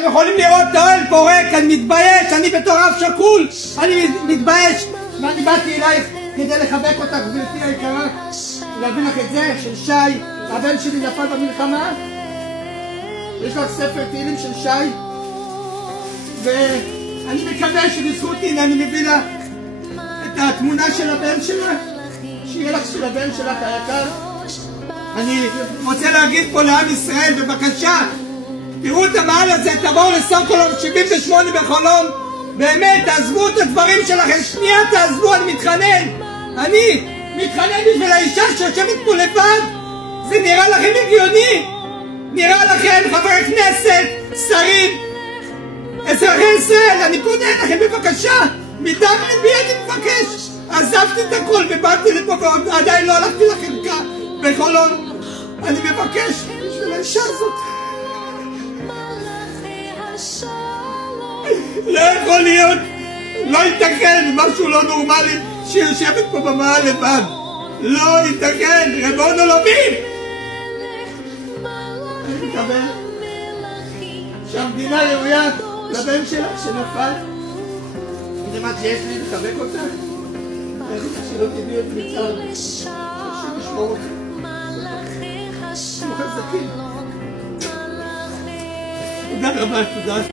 אתם יכולים לראות את האוהל פורק, אני מתבייש, אני בתור אב שכול, אני מתבייש, ואני באתי אלייך כדי לחבק אותך, גברתי היקרה, להביא לך את זה, של שי, הבן שלי נפל במלחמה, יש לך ספר תהילים של שי, ואני מקווה שבזכות הנה אני מביא לה את התמונה של הבן שלה, שיהיה לך של הבן שלך היקר. אני רוצה להגיד פה לעם ישראל, בבקשה, תראו את המעל הזה, תבואו לסוקולוב 78 בחולון, באמת, תעזבו את הדברים שלכם, שנייה תעזבו, אני מתחנן. אני מתחנן בשביל האישה שיושבת פה לבד. זה נראה לכם הגיוני? נראה לכם, חבר הכנסת, שרים, אזרחי ישראל, אני פונה לכם בבקשה, מדם ליבי אני מבקש. עזבתי את הכל ובאתי לפה ועדיין לא הלכתי לחלקה בחולון. אני מבקש בשביל האישה הזאת. לא יכול להיות, לא ייתכן, משהו לא נורמלי שיושבת פה במעל לבד. לא ייתכן, ריבון עולמים. אני מקווה שהמדינה ראויה לבן שלך שנפל. זה מה שיש לי לחבק אותך. שלא תביאו את מצעד, שתשמור אותך. אתם חזקים. תודה רבה, תודה.